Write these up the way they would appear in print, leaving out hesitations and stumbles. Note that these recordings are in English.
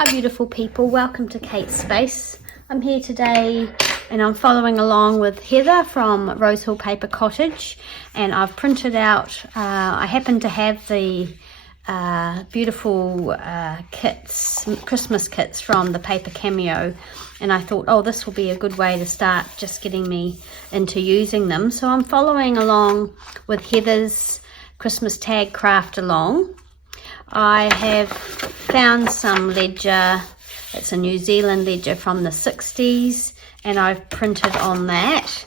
Hi beautiful people, welcome to Kate's Space. I'm here today and I'm following along with Heather from Rosehill Paper Cottage, and I've printed out, I happen to have the beautiful kits, Christmas kits from the Paper Cameo, and I thought, oh, this will be a good way to start just getting me into using them. So I'm following along with Heather's Christmas tag craft along. I have found some ledger. It's a New Zealand ledger from the 60s, and I've printed on that.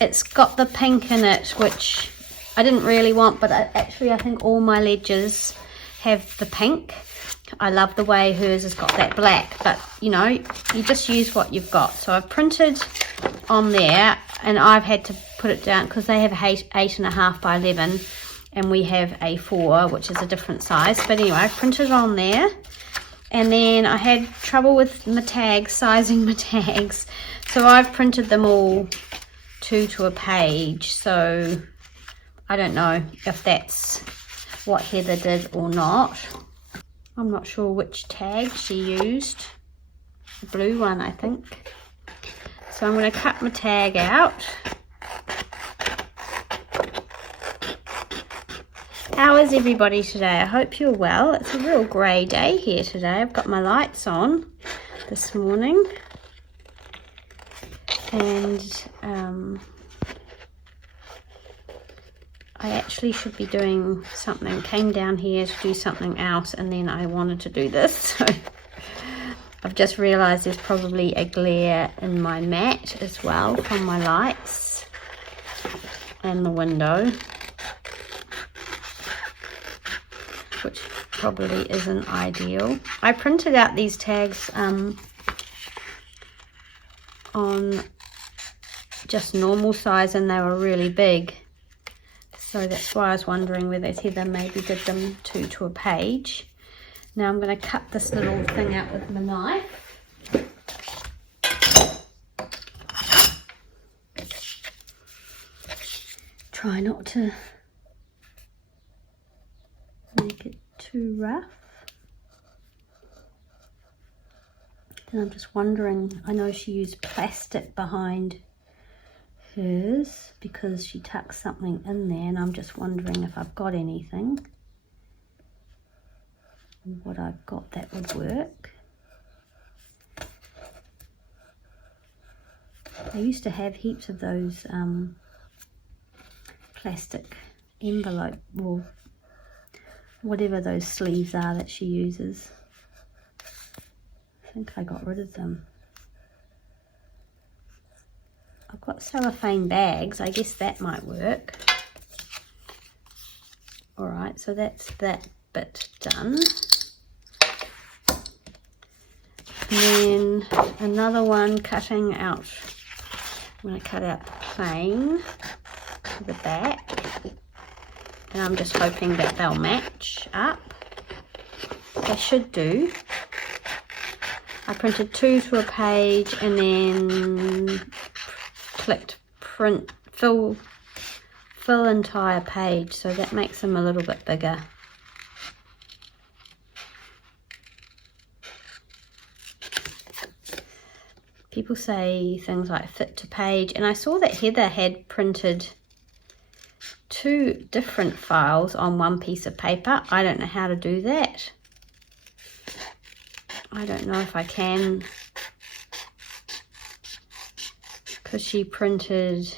It's got the pink in it, which I didn't really want, but actually I think all my ledgers have the pink. I love the way hers has got that black, but you know, you just use what you've got. So I've printed on there, and I've had to put it down because they have 8.5 by 11. And we have A4, which is a different size. But anyway, I printed on there. And then I had trouble with my tags, sizing my tags. So I've printed them all 2 to a page. So I don't know if that's what Heather did or not. I'm not sure which tag she used. The blue one, I think. So I'm going to cut my tag out. How is everybody today? I hope you're well. It's a real grey day here today. I've got my lights on this morning. And I actually should be doing something. Came down here to do something else, and then I wanted to do this. So I've just realised there's probably a glare in my mat as well from my lights and the window, which probably isn't ideal. I printed out these tags on just normal size, and they were really big. So that's why I was wondering whether Heather maybe did them 2 to a page. Now I'm going to cut this little thing out with my knife. Try not to make it too rough. And I'm just wondering, I know she used plastic behind hers because she tucked something in there, and I'm just wondering if I've got anything, and what I've got that would work. I used to have heaps of those plastic envelope, well, whatever those sleeves are that she uses. I think I got rid of them. I've got cellophane bags. I guess that might work. Alright, so that's that bit done. And then another one cutting out. I'm going to cut out plain to the back. And I'm just hoping that they'll match up. They should do. I printed 2 to a page and then clicked print, fill entire page, so that makes them a little bit bigger. People say things like fit to page, and I saw that Heather had printed 2 different files on one piece of paper. I don't know how to do that. I don't know if I can, because she printed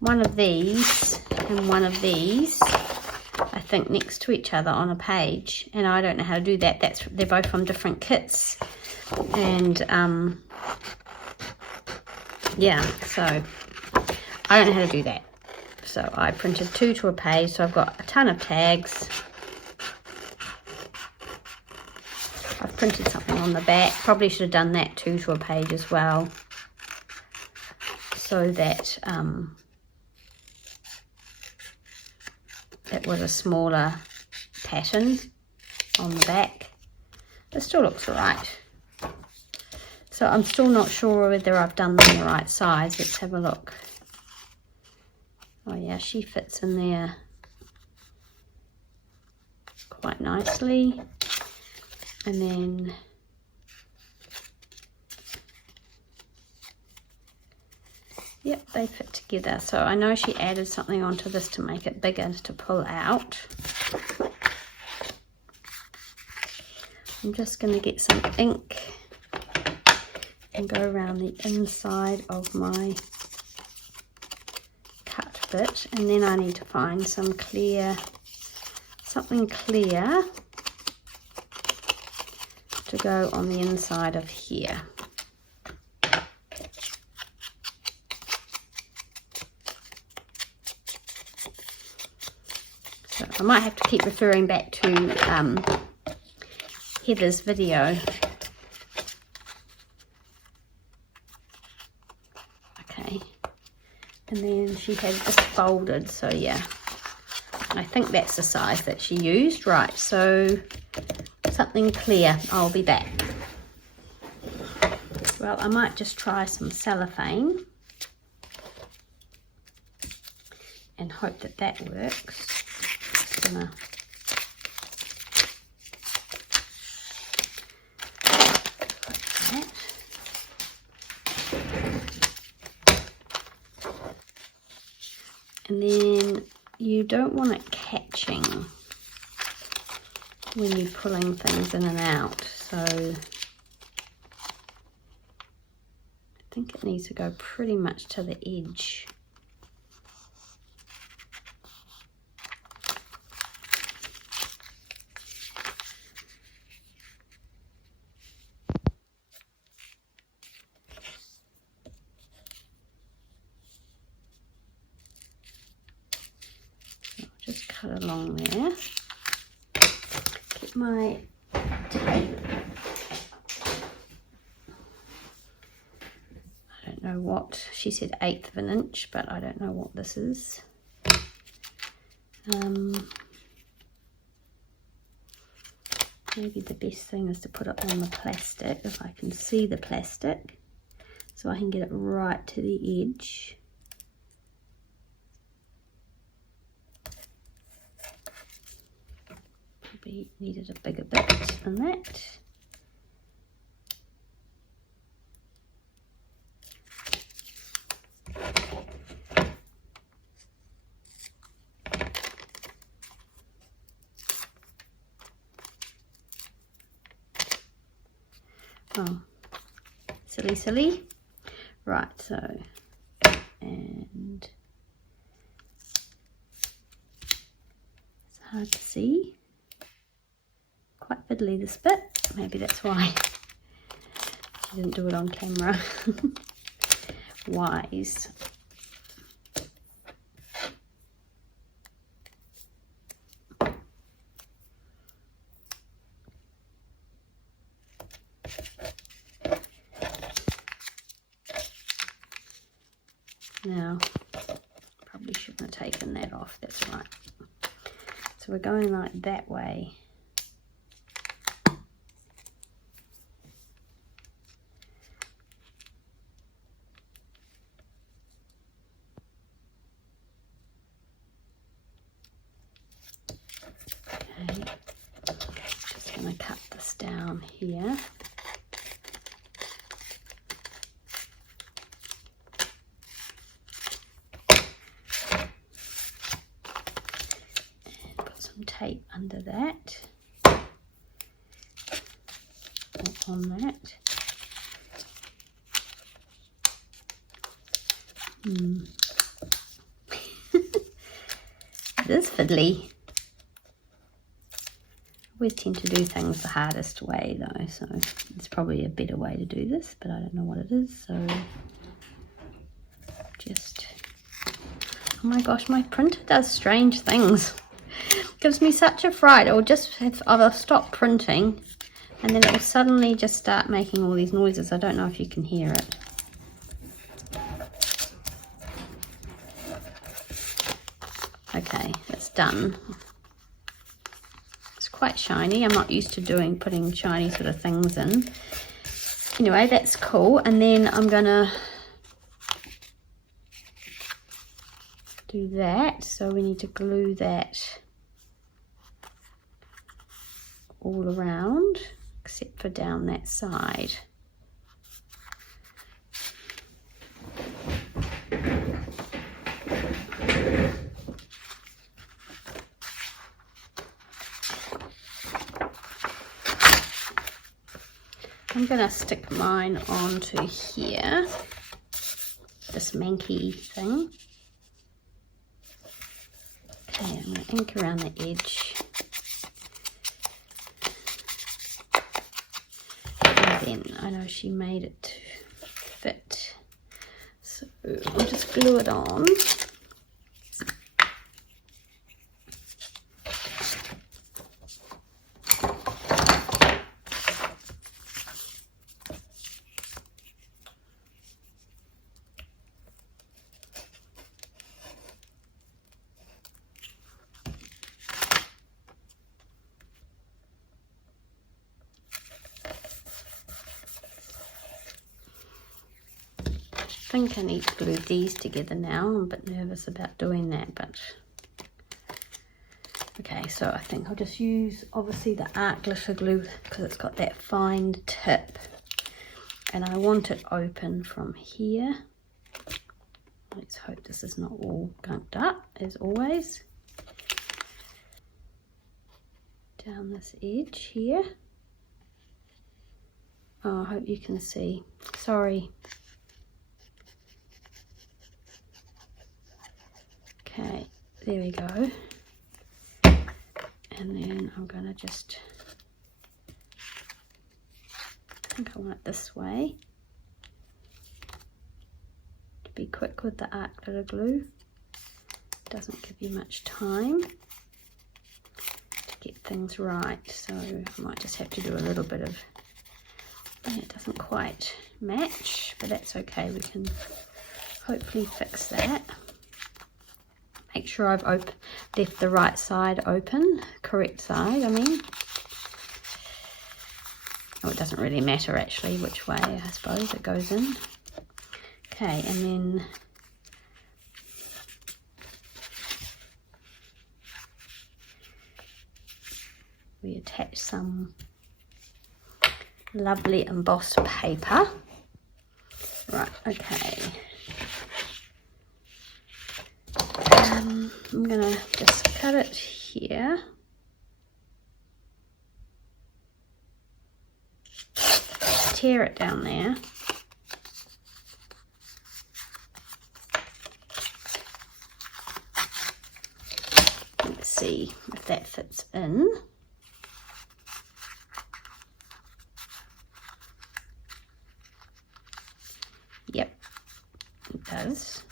one of these and one of these, I think, next to each other on a page, and I don't know how to do that. They're both from different kits, and yeah, so I don't know how to do that. So I printed 2 to a page, so I've got a ton of tags. I've printed something on the back. Probably should have done that 2 to a page as well, so that it was a smaller pattern on the back. It still looks alright. So I'm still not sure whether I've done them the right size. Let's have a look. Oh yeah, she fits in there quite nicely. And then yep, they fit together. So I know she added something onto this to make it bigger to pull out. I'm just going to get some ink and go around the inside of my cut bit, and then I need to find some clear, something clear to go on the inside of here. So I might have to keep referring back to Heather's video. Okay, and then she has this folded, so yeah, I think that's the size that she used. Right, so something clear. I'll be back. Well, I might just try some cellophane and hope that that works. Just gonna and then you don't want it catching when you're pulling things in and out, so I think it needs to go pretty much to the edge. Just cut along there. Get my tape. I don't know what, she said 1/8 of an inch, but I don't know what this is. Maybe the best thing is to put it on the plastic, if I can see the plastic, so I can get it right to the edge. Probably needed a bigger bit than that. Oh, silly. Right, so, and it's hard to see. Quite fiddly, this bit. Maybe that's why she didn't do it on camera. Wise. Now, probably shouldn't have taken that off, that's right. So we're going like that way. Okay, just going to cut this down here. Tape under that, or on that. It is fiddly. I always tend to do things the hardest way though, so it's probably a better way to do this, but I don't know what it is, so just, oh my gosh, my printer does strange things. Gives me such a fright. I'll stop printing and then it will suddenly just start making all these noises. I don't know if you can hear it. Okay, it's done. It's quite shiny. I'm not used to putting shiny sort of things in. Anyway, that's cool. And then I'm gonna do that. So we need to glue that all around except for down that side. I'm going to stick mine onto here, this manky thing. Okay, I'm going to ink around the edge. And then I know she made it to fit, so I'll just glue it on. I think I need to glue these together now. I'm a bit nervous about doing that, but okay, so I think I'll just use obviously the art glitter glue because it's got that fine tip, and I want it open from here. Let's hope this is not all gunked up as always. Down this edge here. Oh, I hope you can see. Sorry. Okay, there we go. And then I'm going to just, I think I want it this way. To be quick with the art glitter glue. Doesn't give you much time to get things right. So I might just have to do a little bit of, yeah, it doesn't quite match, but that's okay. We can hopefully fix that. Make sure I've left the right side open, correct side, I mean. Oh, it doesn't really matter actually which way, I suppose, it goes in. Okay, and then we attach some lovely embossed paper. Right, okay. I'm gonna just cut it here. Tear it down there. Let's see if that fits in. Yep, it does.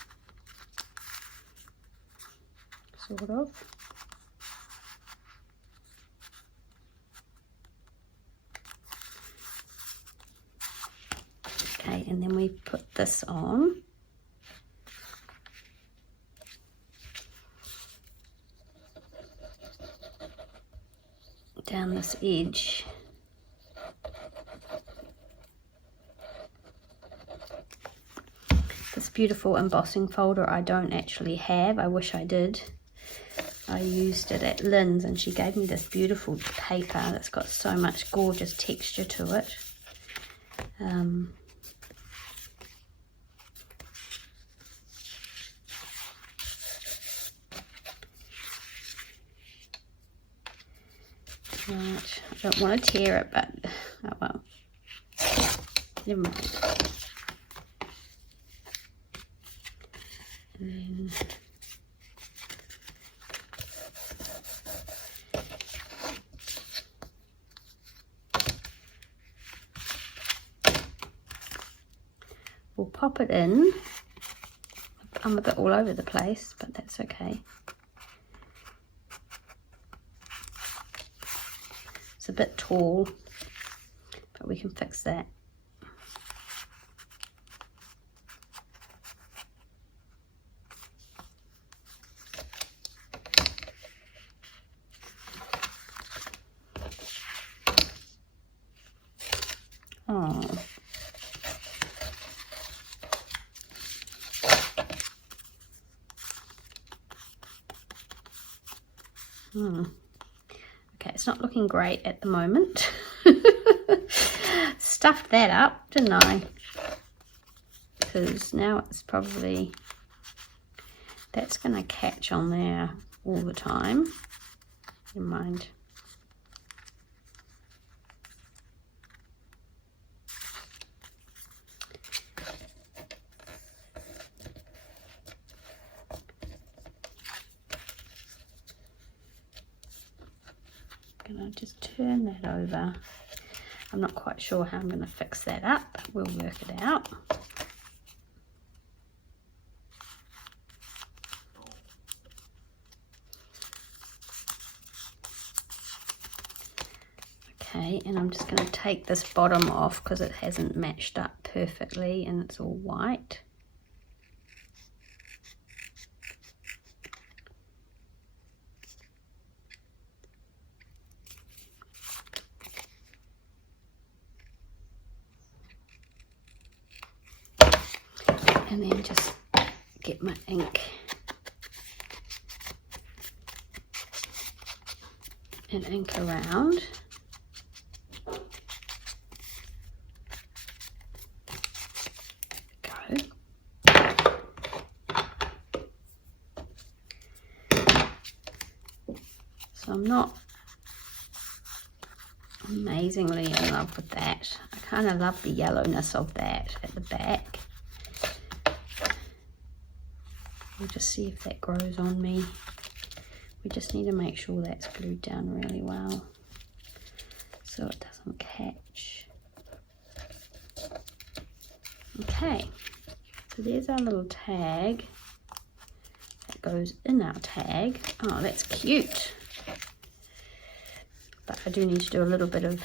Sort of. Okay, and then we put this on. Down this edge. This beautiful embossing folder I don't actually have. I wish I did. I used it at Lynn's and she gave me this beautiful paper that's got so much gorgeous texture to it. Right, I don't want to tear it, but oh well, never mind. And then we'll pop it in. I'm a bit all over the place, but that's okay. It's a bit tall, but we can fix that. Oh. Okay, it's not looking great at the moment. Stuffed that up, didn't I? Because now it's probably, that's going to catch on there all the time. Never mind. I'm going to just turn that over. I'm not quite sure how I'm going to fix that up. We'll work it out. Okay, and I'm just going to take this bottom off because it hasn't matched up perfectly and it's all white. And then just get my ink and ink around. So I'm not amazingly in love with that. I kind of love the yellowness of that at the back. We'll just see if that grows on me. We just need to make sure that's glued down really well so it doesn't catch. Okay, so there's our little tag that goes in our tag. Oh, that's cute. But I do need to do a little bit of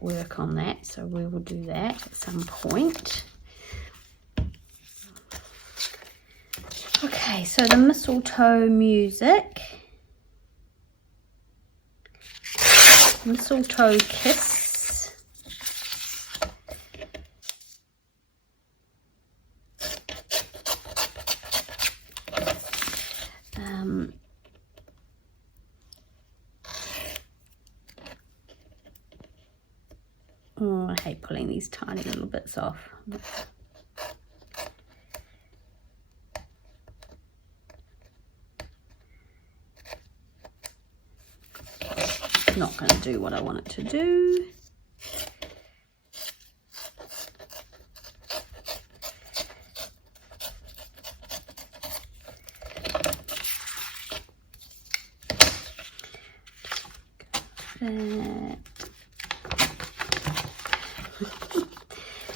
work on that, so we will do that at some point. Okay, so the mistletoe music. Mistletoe kiss. Oh, I hate pulling these tiny little bits off. Not going to do what I want it to do.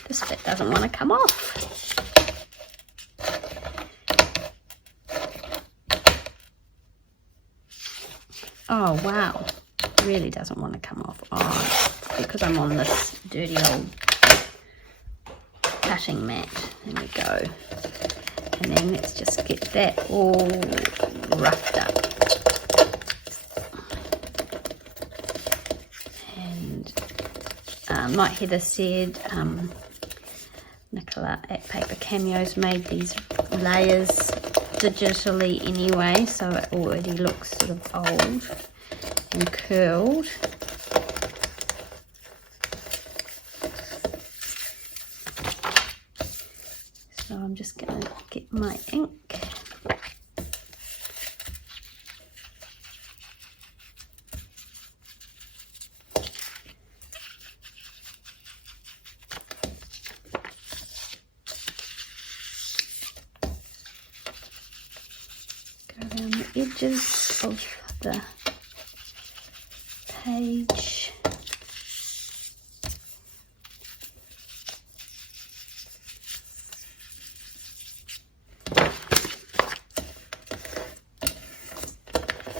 This bit doesn't want to come off. Oh wow, it really doesn't want to come off. Oh, because I'm on this dirty old cutting mat. There we go. And then let's just get that all roughed up. And like Heather said, Nicola at Paper Cameo's made these layers digitally anyway, so it already looks sort of old and curled. So I'm just going to get my ink. Around the edges of the page.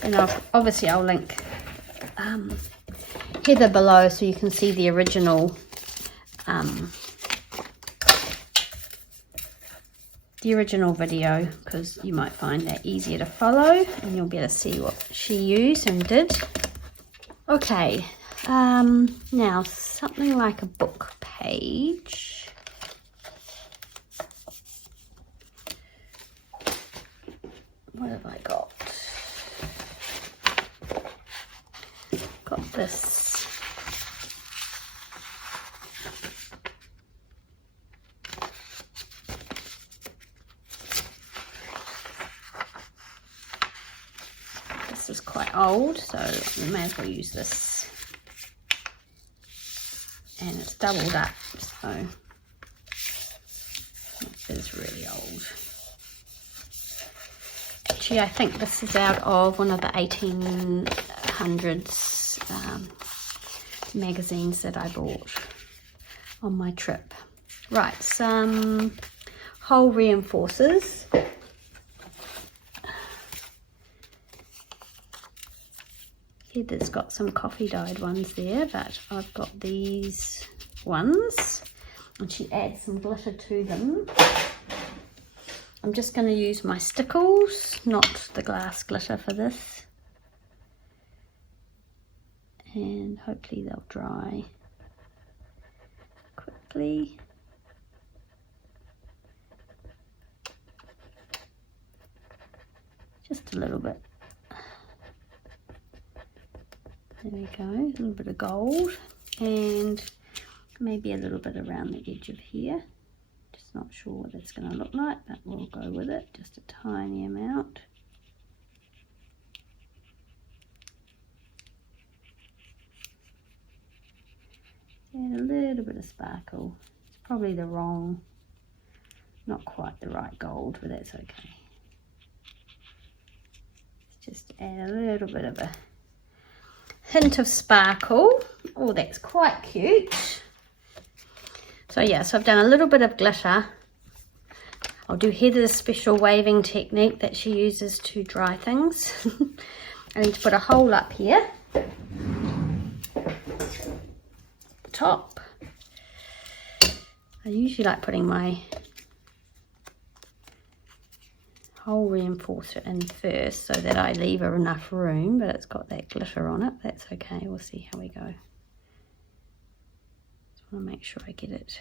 And obviously I'll link Heather below so you can see the original video, because you might find that easier to follow and you'll be able to see what she used and did. Okay, now something like a book page. What have I got? got this is quite old, so we may as well use this, and it's doubled up, so it is really old. Actually, I think this is out of one of the 1800s magazines that I bought on my trip. Right, some hole reinforcers. Heather's got some coffee dyed ones there, but I've got these ones, and she adds some glitter to them. I'm just going to use my stickles, not the glass glitter for this, and hopefully they'll dry quickly. Just a little bit. There we go, a little bit of gold, and maybe a little bit around the edge of here. Just not sure what it's going to look like, but we'll go with it, just a tiny amount. Add a little bit of sparkle. It's probably the wrong, not quite the right gold, but that's okay. Let's just add a little bit of a hint of sparkle. Oh, that's quite cute. So yeah, so I've done a little bit of glitter. I'll do Heather's special waving technique that she uses to dry things. I need to put a hole up here, top. I usually like putting my hole reinforcer in first so that I leave her enough room, but it's got that glitter on it. That's okay, we'll see how we go. Just want to make sure I get it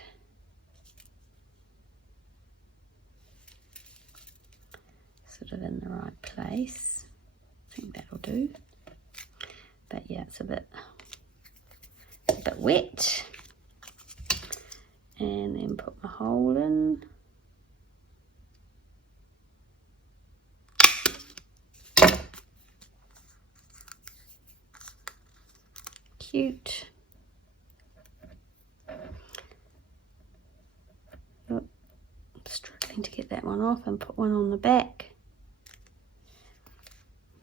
sort of in the right place. I think that'll do. But yeah, it's a bit wet. And then put my hole in. Cute. Oh, I'm struggling to get that one off, and put one on the back.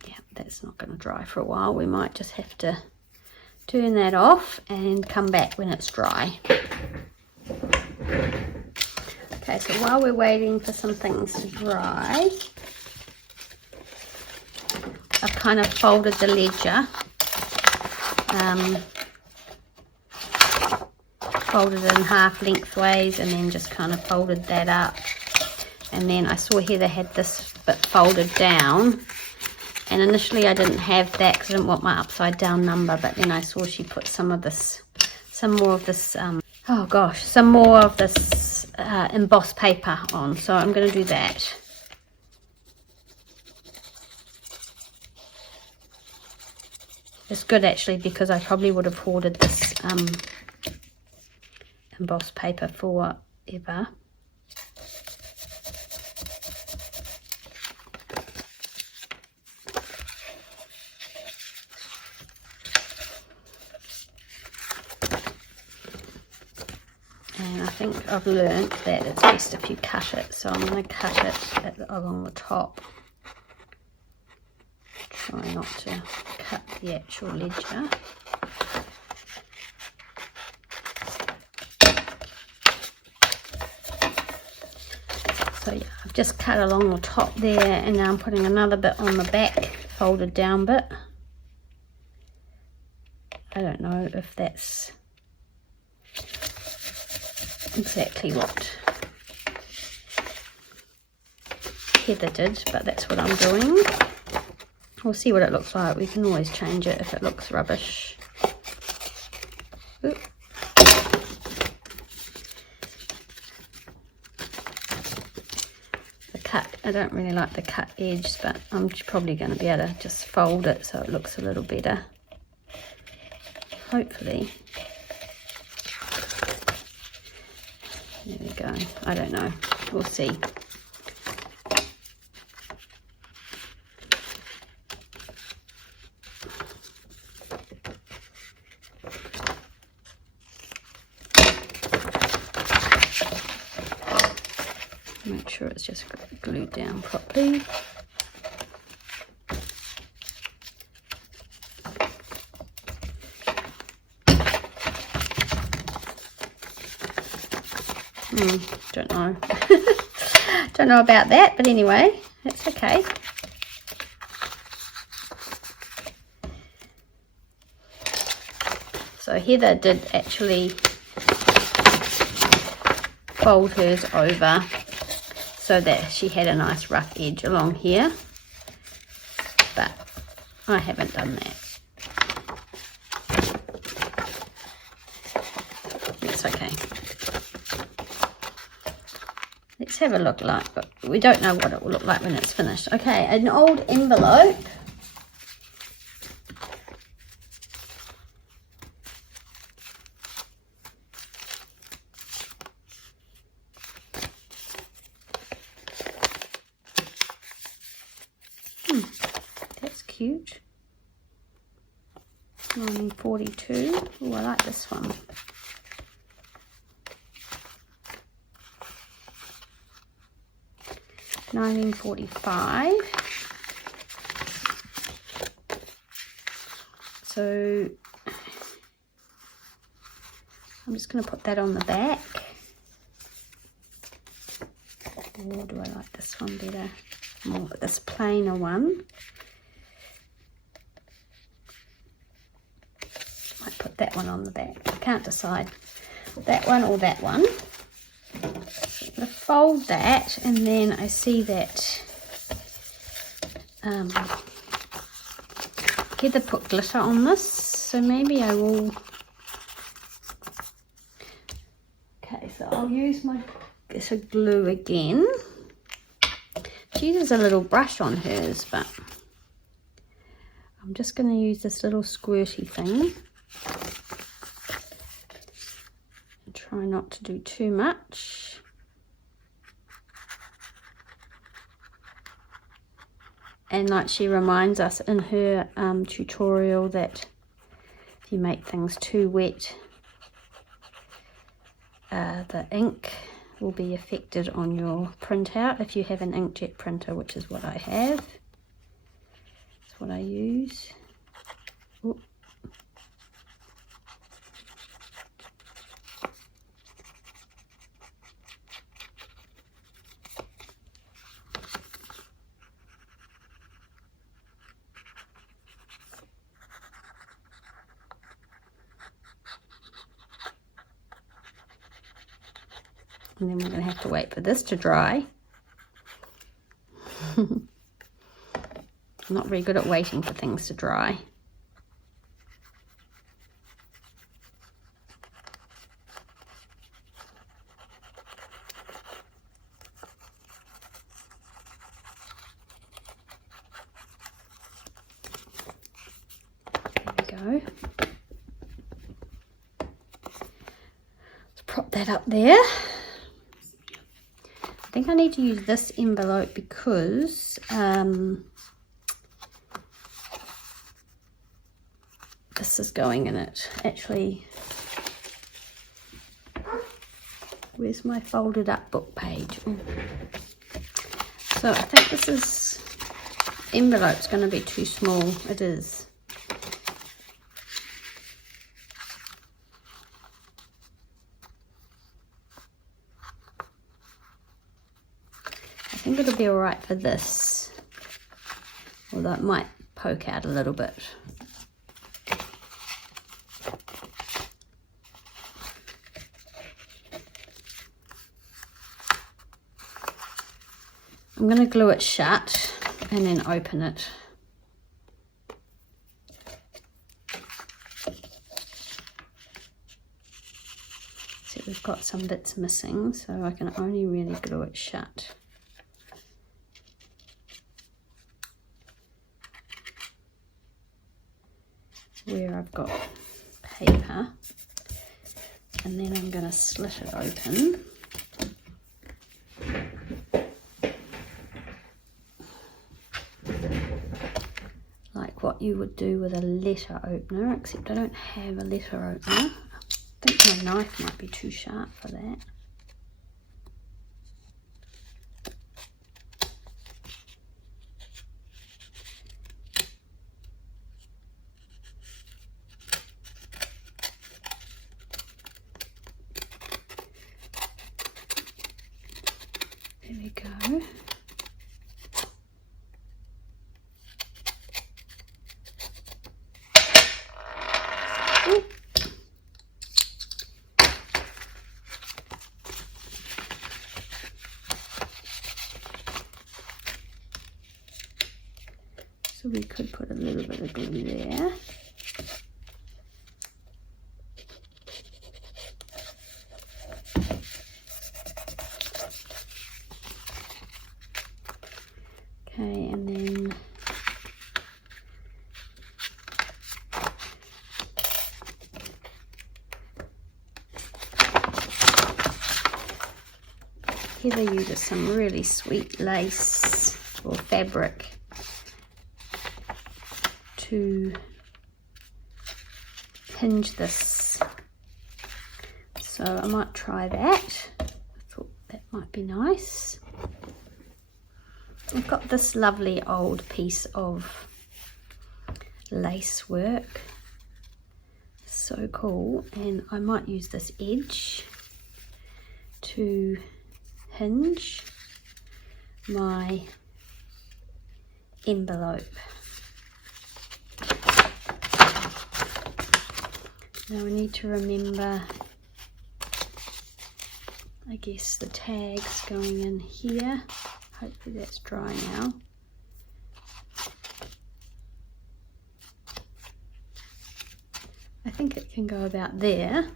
Yeah, that's not going to dry for a while. We might just have to turn that off and come back when it's dry. Okay, so while we're waiting for some things to dry, I've kind of folded the ledger. Folded it in half lengthways, and then just kind of folded that up. And then I saw Heather had this bit folded down, and initially I didn't have that because I didn't want my upside down number, but then I saw she put some more of this embossed paper on, so I'm going to do that. It's good actually, because I probably would have hoarded this embossed paper forever. And I think I've learnt that it's best if you cut it, so I'm going to cut it along the top. Try not to cut the actual ledger. So yeah, I've just cut along the top there, and now I'm putting another bit on the back, folded down bit. I don't know if that's exactly what Heather did, but that's what I'm doing. We'll see what it looks like. We can always change it if it looks rubbish. Oop. The cut, I don't really like the cut edge, but I'm probably going to be able to just fold it so it looks a little better. hopefully. There we go. I don't know. We'll see. Make sure it's just glued down properly. Don't know. Don't know about that, but anyway, that's okay. So Heather did actually fold hers over so that she had a nice rough edge along here, but I haven't done that. It's okay. Let's have a look like, but we don't know what it will look like when it's finished. Okay, an old envelope. That's cute. 1942. Oh, I like this one. $19.45. So I'm just going to put that on the back. Or do I like this one better? More this plainer one. Might put that one on the back. I can't decide that one or that one. I fold that, and then I see that Heather put glitter on this, so maybe I will. Okay, so I'll use my glue again. She uses a little brush on hers, but I'm just going to use this little squirty thing. And try not to do too much. And like she reminds us in her tutorial that if you make things too wet, the ink will be affected on your printout if you have an inkjet printer, which is what I have. That's what I use. Ooh. And then we're going to have to wait for this to dry. I'm not very good at waiting for things to dry. There we go. Let's prop that up there. I think I need to use this envelope because this is going in it. Actually, where's my folded up book page? Ooh. So I think this envelope's going to be too small. It is. I think it'll be all right for this, although it might poke out a little bit. I'm going to glue it shut and then open it. So we've got some bits missing, so I can only really glue it shut. Where I've got paper, and then I'm going to slit it open. Like what you would do with a letter opener, except I don't have a letter opener. I think my knife might be too sharp for that. There we go. Ooh. So we could put a little bit of glue there. Okay, and then Heather uses some really sweet lace or fabric to hinge this, so I might try that. I thought that might be nice. I've got this lovely old piece of lace work, so cool, and I might use this edge to hinge my envelope. Now I need to remember, I guess, the tags going in here. Hopefully that's dry now. I think it can go about there.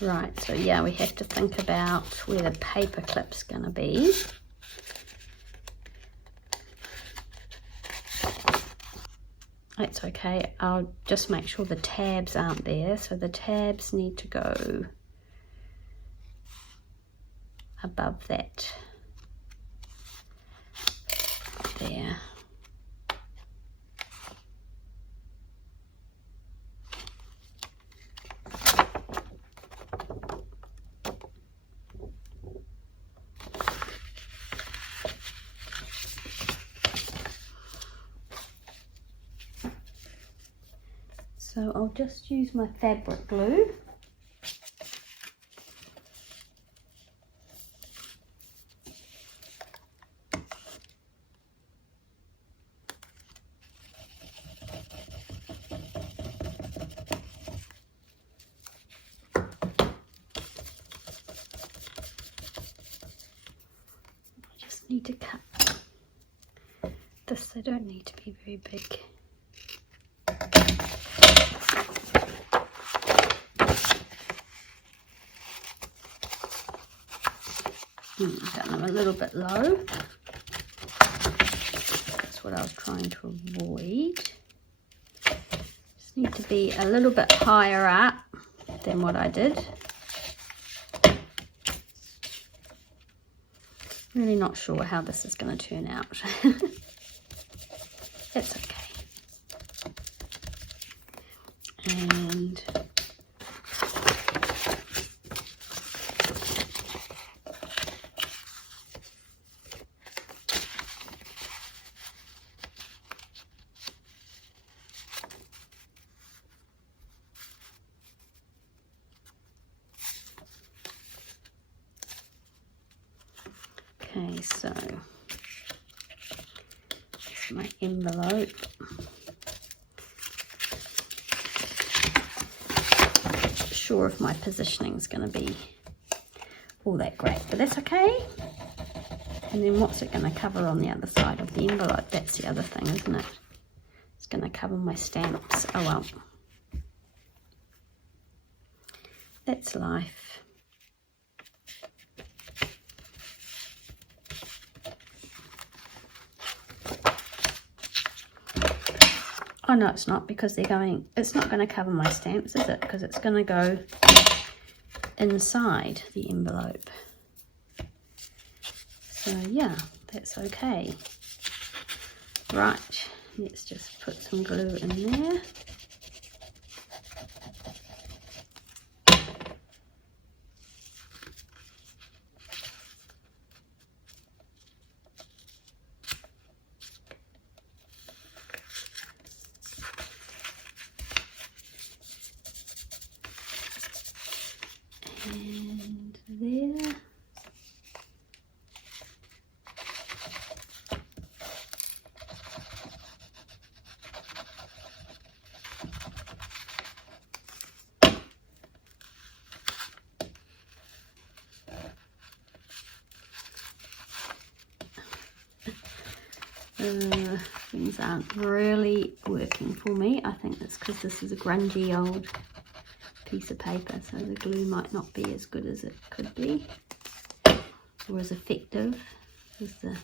Right, so yeah, we have to think about where the paper clip's going to be. That's okay, I'll just make sure the tabs aren't there. So the tabs need to go above that there. So I'll just use my fabric glue. Need to cut this, they don't need to be very big. I've done them a little bit low. That's what I was trying to avoid. Just need to be a little bit higher up than what I did. Really not sure how this is going to turn out. It's okay. And okay, so that's my envelope. Not sure if my positioning is going to be all that great, but that's okay. And then what's it going to cover on the other side of the envelope? That's the other thing, isn't it? It's going to cover my stamps. Oh well. That's life. Oh no, it's not, because they're going, it's not going to cover my stamps, is it? Because it's going to go inside the envelope. So yeah, that's okay. Right, let's just put some glue in there. And there. Things aren't really working for me. I think that's because this is a grungy old piece of paper, so the glue might not be as good as it could be, or as effective as the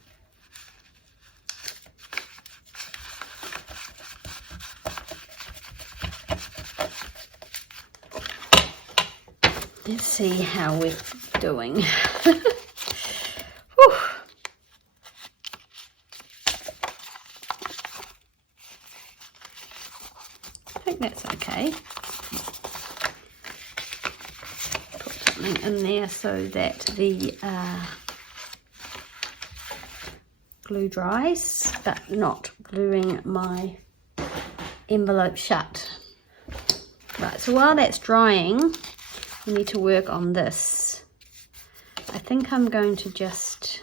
let's see how we're doing. Whew. I think that's okay. Put something in there so that the glue dries, but not gluing my envelope shut. Right, so while that's drying, we need to work on this. I think I'm going to just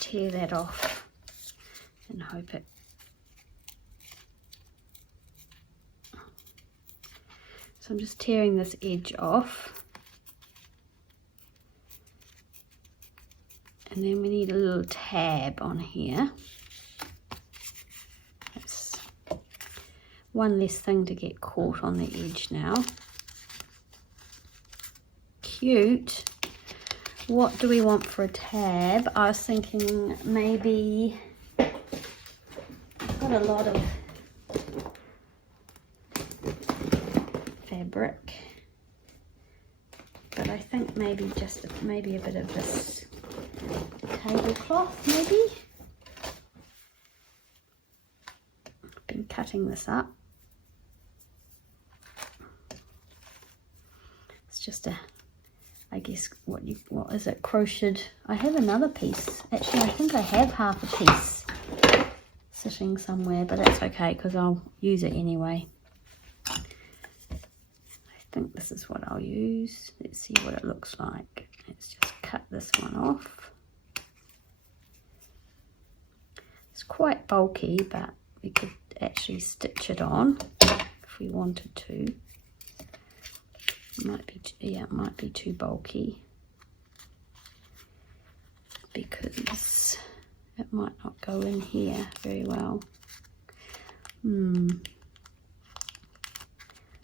tear that off and hope it. So I'm just tearing this edge off. And then we need a little tab on here. That's one less thing to get caught on the edge now. Cute. What do we want for a tab? I was thinking maybe, I've got a lot of fabric, but I think maybe just maybe a bit of this tablecloth, maybe. I've been cutting this up. It's just a, I guess, what is it, crocheted? I have another piece. Actually, I think I have half a piece sitting somewhere, but that's okay because I'll use it anyway. I think this is what I'll use. Let's see what it looks like. Let's just cut this one off. It's quite bulky, but we could actually stitch it on if we wanted to. It might be, yeah, it might be too bulky because it might not go in here very well.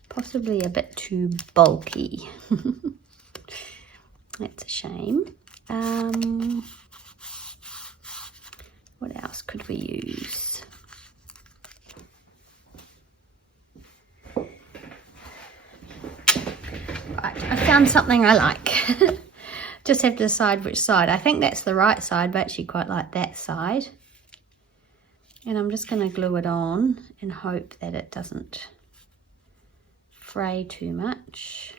Possibly a bit too bulky. That's a shame. What else could we use? Right, I found something I like. Just have to decide which side. I think that's the right side, but actually quite like that side. And I'm just going to glue it on and hope that it doesn't fray too much.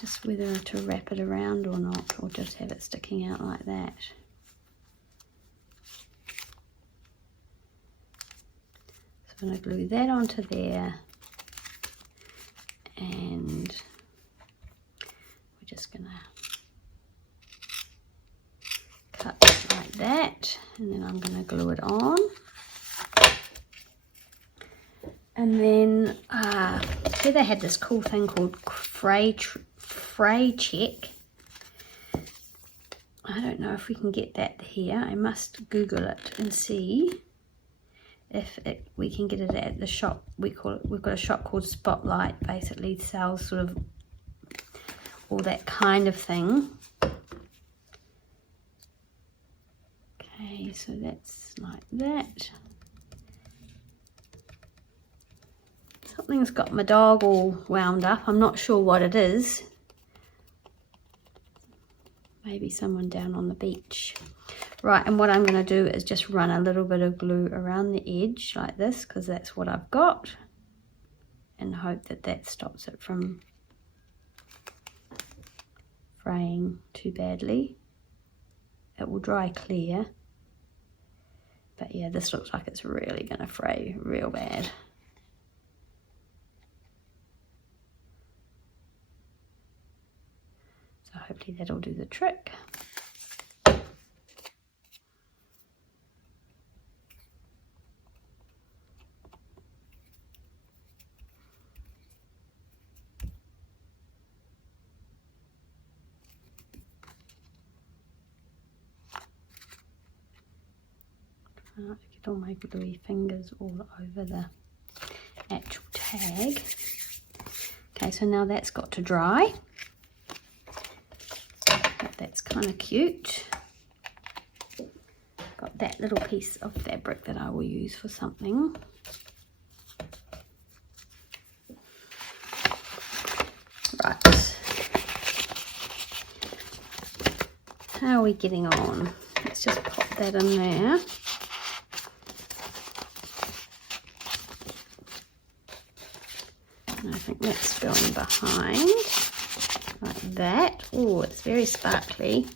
Just whether to wrap it around or not, or just have it sticking out like that. So I'm going to glue that onto there, and we're just going to cut it like that, and then I'm going to glue it on. And then Heather had this cool thing called fray check. I don't know if we can get that here. I must Google it and see if we can get it at the shop. We've got a shop called Spotlight, basically sells sort of all that kind of thing. so that's like that. Something's got my dog all wound up. I'm not sure what it is. Maybe someone down on the beach. Right, and what I'm going to do is just run a little bit of glue around the edge like this, because that's what I've got, and hope that that stops it from fraying too badly. It will dry clear, but yeah, this looks like it's really going to fray real bad. So hopefully that'll do the trick. Get all my gluey fingers all over the actual tag. Okay, so now that's got to dry. But that's kind of cute. Got that little piece of fabric that I will use for something. Right. How are we getting on? Let's just pop that in there. I think that's going behind like that. Oh, it's very sparkly.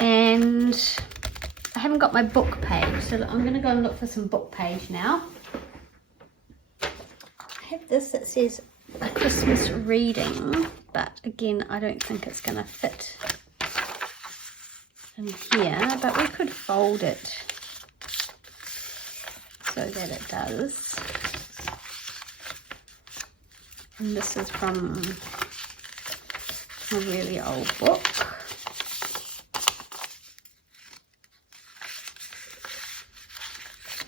And I haven't got my book page, so I'm going to go and look for some book page now. I have this that says a Christmas reading, but again, I don't think it's going to fit in here, but we could fold it so that it does. And this is from a really old book.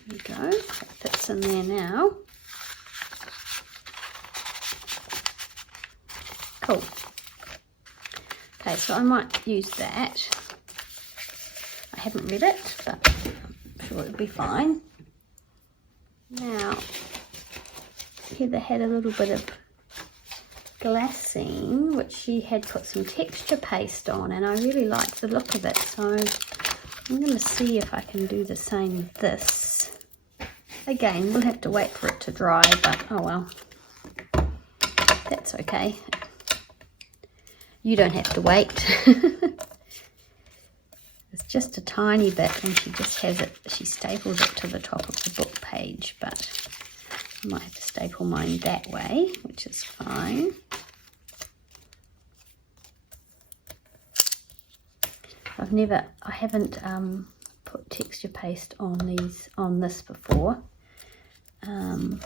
There we go, that fits in there now. Cool. Okay, so I might use that. I haven't read it, but I'm sure it'll be fine. Now, Heather had a little bit of glassine, which she had put some texture paste on, and I really liked the look of it, so I'm going to see if I can do the same with this. Again, we'll have to wait for it to dry, but oh well, that's okay. You don't have to wait. It's just a tiny bit, and she just has it, she staples it to the top of the book page, but I might have to staple mine that way, which is fine. I haven't put texture paste on this before. I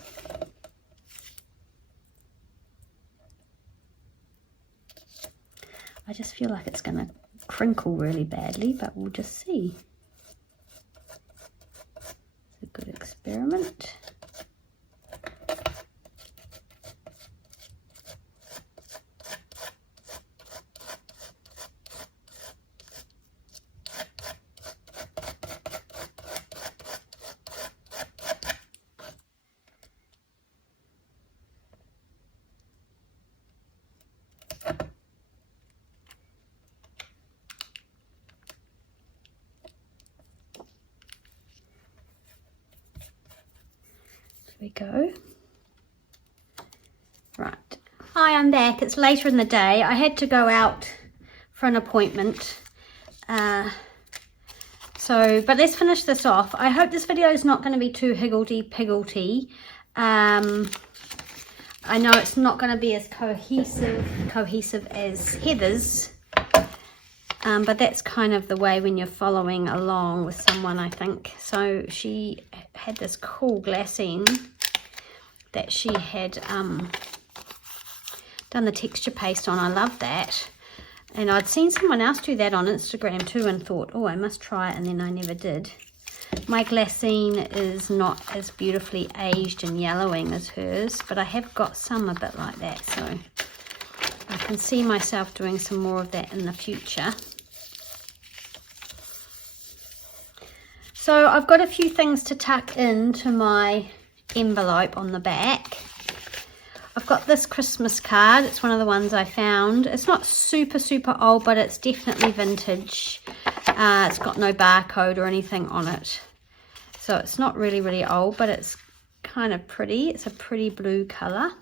just feel like it's going to crinkle really badly, but we'll just see. It's a good experiment. We go. Right. Hi, I'm back. It's later in the day. I had to go out for an appointment. But let's finish this off. I hope this video is not going to be too higgledy-piggledy. I know it's not going to be as cohesive as Heather's. But that's kind of the way when you're following along with someone, I think. So she had this cool glassine that she had done the texture paste on. I love that. And I'd seen someone else do that on Instagram too and thought, oh, I must try it, and then I never did. My glassine is not as beautifully aged and yellowing as hers, but I have got some a bit like that, so I can see myself doing some more of that in the future. So I've got a few things to tuck into my envelope on the back. I've got this Christmas card. It's one of the ones I found. It's not super old, but it's definitely vintage. It's got no barcode or anything on it, so it's not really old, but it's kind of pretty. It's a pretty blue color,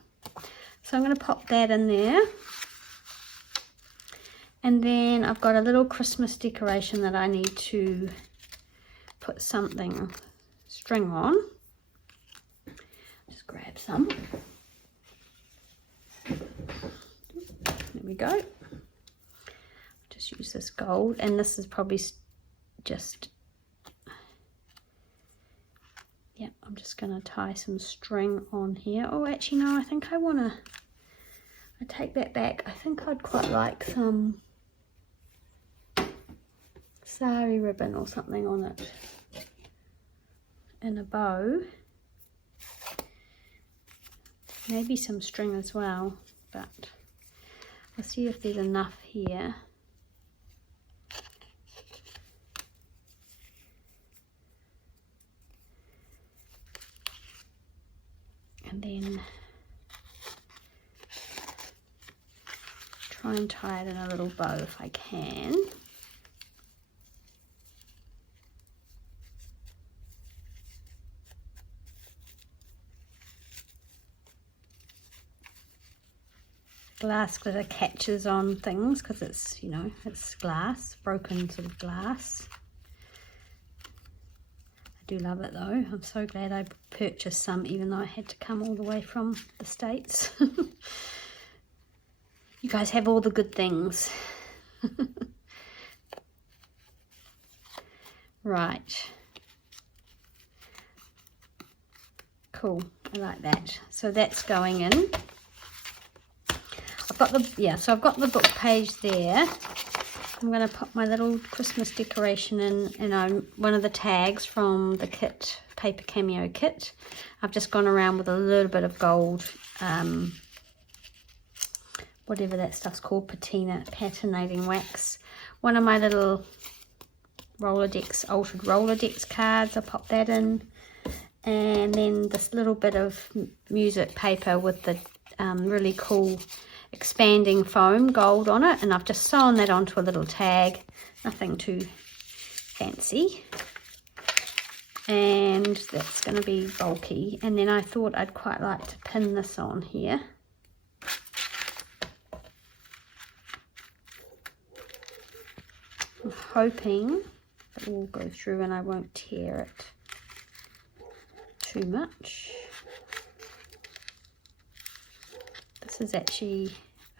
so I'm going to pop that in there. And then I've got a little Christmas decoration that I need to put something string on. Just grab some. There we go. Just use this gold, and this is probably just, yeah, I'm just going to tie some string on here. Oh, actually no, I think I take that back. I think I'd quite like some sari ribbon or something on it in a bow. Maybe some string as well, but I'll see if there's enough here. And then try and tie it in a little bow if I can. Glass glitter catches on things because it's, you know, it's glass, broken sort of glass. I do love it though. I'm so glad I purchased some, even though I had to come all the way from the States. You guys have all the good things. Right. Cool, I like that. So that's going in. I've got the, so I've got the book page there. I'm going to put my little Christmas decoration in one of the tags from the kit, paper cameo kit. I've just gone around with a little bit of gold, whatever that stuff's called, patinating wax. One of my little Rolodex, altered Rolodex cards, I pop that in. And then this little bit of music paper with the really cool expanding foam gold on it, and I've just sewn that onto a little tag, nothing too fancy, and that's going to be bulky. And then I thought I'd quite like to pin this on here. I'm hoping it will go through and I won't tear it too much. This is actually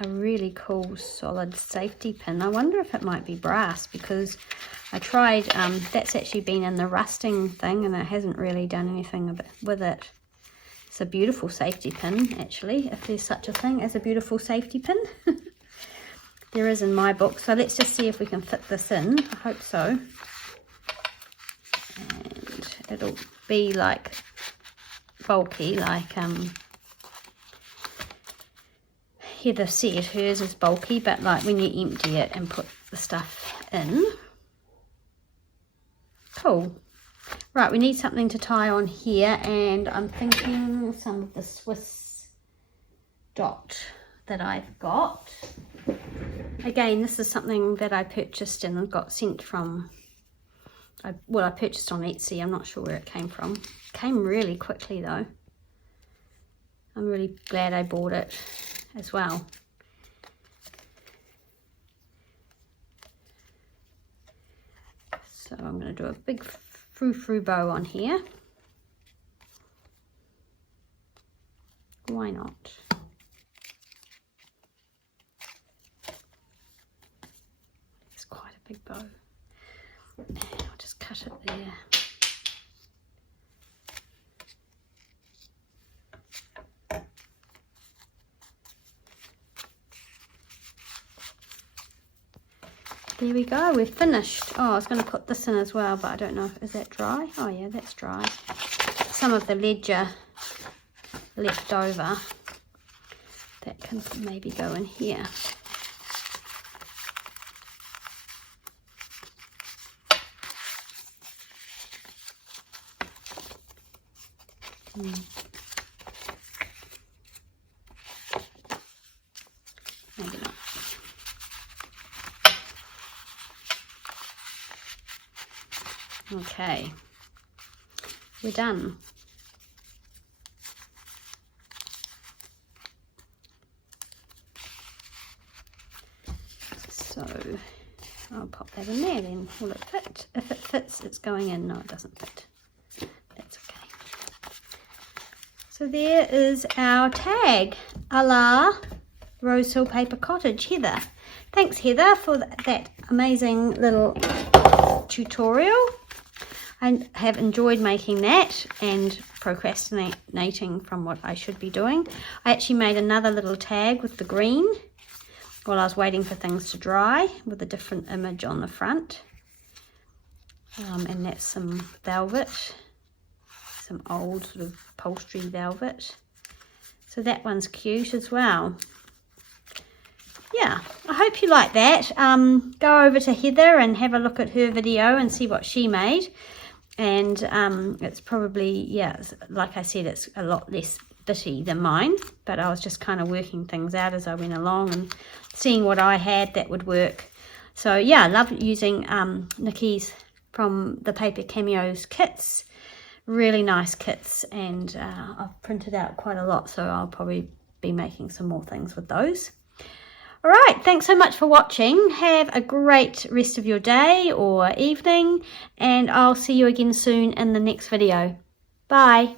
a really cool solid safety pin. I wonder if it might be brass, because I tried, that's actually been in the rusting thing and it hasn't really done anything with it. It's a beautiful safety pin, actually, if there's such a thing as a beautiful safety pin. There is in my book, so let's just see if we can fit this in. I hope so. And it'll be like bulky, like Heather said hers is bulky, but like when you empty it and put the stuff in. Cool. Right, we need something to tie on here, and I'm thinking some of the Swiss dot that I've got. Again, this is something that I purchased and got sent from, I purchased on Etsy. I'm not sure where it came from. It came really quickly though. I'm really glad I bought it as well. So I'm going to do a big frou-frou bow on here. Why not? It's quite a big bow. And I'll just cut it there. There we go, we're finished. Oh, I was going to put this in as well, but I don't know. Is that dry? Oh yeah, that's dry. Some of the ledger left over, that can maybe go in here. Maybe not. Okay, we're done. So I'll pop that in there then. Will it fit? If it fits, it's going in. No, it doesn't fit. That's okay. So there is our tag, a la Rosehill Paper Cottage, Heather. Thanks, Heather, for that amazing little tutorial. I have enjoyed making that and procrastinating from what I should be doing. I actually made another little tag with the green while I was waiting for things to dry, with a different image on the front. And that's some velvet, some old sort of upholstery velvet. So that one's cute as well. Yeah, I hope you like that. Go over to Heather and have a look at her video and see what she made. And it's probably, yeah, like I said, it's a lot less bitty than mine, but I was just kind of working things out as I went along and seeing what I had that would work. So yeah, I love using Nikki's from the Paper Cameos kits. Really nice kits, and I've printed out quite a lot, so I'll probably be making some more things with those. All right, thanks so much for watching. Have a great rest of your day or evening, and I'll see you again soon in the next video. Bye.